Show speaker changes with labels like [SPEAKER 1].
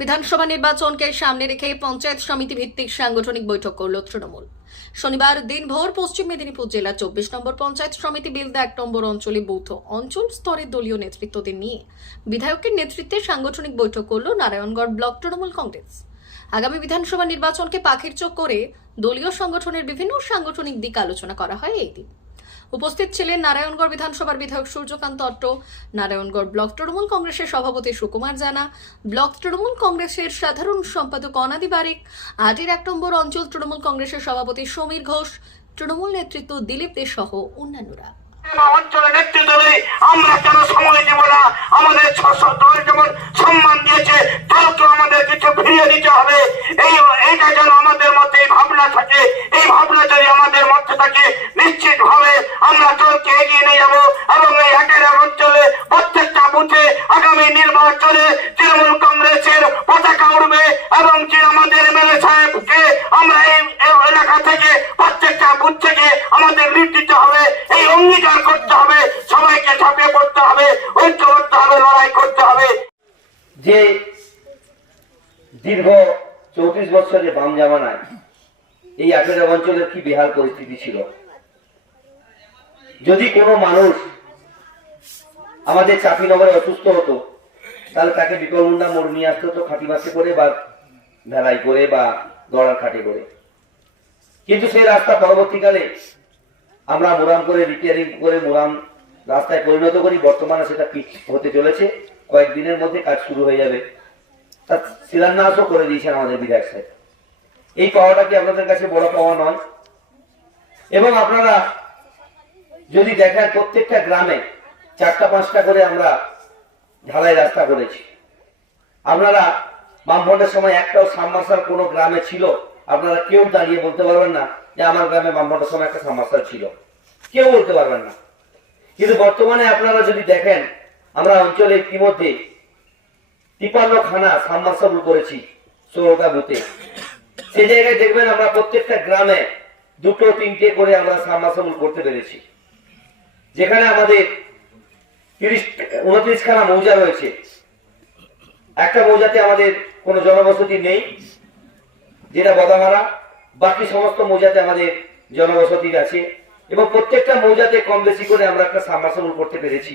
[SPEAKER 1] বিধানসভা নির্বাচনকে সামনে রেখে পঞ্চায়েত সমিতি ভিত্তিক সাংগঠনিক বৈঠক করল তৃণমূল। শনিবার দিনভর পশ্চিম মেদিনীপুর জেলার চব্বিশ নম্বর পঞ্চায়েত সমিতি বিলদা এক নম্বর অঞ্চলে বৌদ্ধ অঞ্চল স্তরের দলীয় নেতৃত্বদের নিয়ে। বিধায়কের নেতৃত্বে সাংগঠনিক বৈঠক করল নারায়ণগড় ব্লক তৃণমূল কংগ্রেস। আগামী বিধানসভা নির্বাচনকে পাখির চোখ করে দলীয় সংগঠনের বিভিন্ন সাংগঠনিক দিক আলোচনা করা হয় এই দিন। উপস্থিত ছিলেন নারায়ণগড় বিধানসভার বিধায়ক সূর্যকান্ত অট্ট, নারায়ণগড় ব্লক তৃণমূল কংগ্রেসের সভাপতি সুকুমার জানা, ব্লক তৃণমূল কংগ্রেসের সাধারণ সম্পাদক অনাদি বারিক আটির এক নম্বর অঞ্চল তৃণমূল কংগ্রেসের সভাপতি সমীর ঘোষ, তৃণমূল নেতৃত্ব দিলীপ দে সহ অন্যান্যরা।
[SPEAKER 2] অঞ্চলের নেতৃত্ব দেবে আমরা কেন সময় দেব না? আমাদের দল যেমন সম্মান দিয়েছে দলকে আমাদের কিছু ফিরিয়ে দিতে হবে। তৃণমূল কংগ্রেসের পতাকা উঠবে এবং যে আমাদের এমএলএ সাহেবকে আমরা এই এলাকা থেকে, প্রত্যেকটা বুথ থেকে আমাদের লিড দিতে হবে, এই অঙ্গীকার করতে হবে, সবাইকে ঝাঁপিয়ে পড়তে হবে, ঐক্যবদ্ধ হবে লড়াই করতে হবে।
[SPEAKER 3] যে দীর্ঘ চৌত্রিশ বছরের বাম জামানায় এই আঠেরো অঞ্চলের কি বেহাল পরিস্থিতি ছিল? যদি কোনো মানুষ আমাদের চাপিনগরে অসুস্থ হতো তাহলে তাকে বিকলমুন্ডা মোড় নিয়ে আসতে হতো খাটি বাসে করে বা ভেলাই করে বা গড়ার খাটে করে। কিন্তু সেই রাস্তা পরবর্তীকালে আমরা মোরাম করে রিপেয়ারিং করে মোরাম রাস্তায় পরিণত করি। বর্তমানে সেটা পিচ হতে চলেছে। কয়েকদিনের মধ্যে কাজ শুরু হয়ে যাবে। তার শিলান্যাসও করে দিয়েছেন আমাদের বিধায়ক সাহেব। এই পাওয়াটা কি আপনাদের কাছে বড় পাওয়া নয়? এবং আপনারা যদি দেখেন প্রত্যেকটা গ্রামে চারটা পাঁচটা করে আমরা ঢালাই রাস্তা করেছি। আপনারা বামফ্রন্টের সময় একটাও সাবমার্সাল কোনো গ্রামে ছিল, আপনারা কেউ দাঁড়িয়ে বলতে পারবেন না যে আমার গ্রামে বামফ্রন্টের সময় একটা সাবমার্সাল ছিল। কেউ বলতে পারবেন না। কিন্তু বর্তমানে আপনারা যদি দেখেন, আমরা অঞ্চলে ইতিমধ্যে তিপান্ন খানা সাবমার্সাবল করেছি ষোলোটা বুথে। সে জায়গায় দেখবেন আমরা প্রত্যেকটা গ্রামে দুটো, তিনটে করে আমরা সাবমার্সাবল করতে পেরেছি। যেখানে আমাদের তিরিশ উনত্রিশ খানা মৌজা রয়েছে। একটা মৌজাতে আমাদের কোনো জনবসতি নেই, যেটা বদামারা, বাকি সমস্ত মৌজাতে আমাদের জনবসতি আছে। এবং প্রত্যেকটা মৌজাতে কম বেশি করে আমরা একটা সাবমার্সাবল করতে পেরেছি।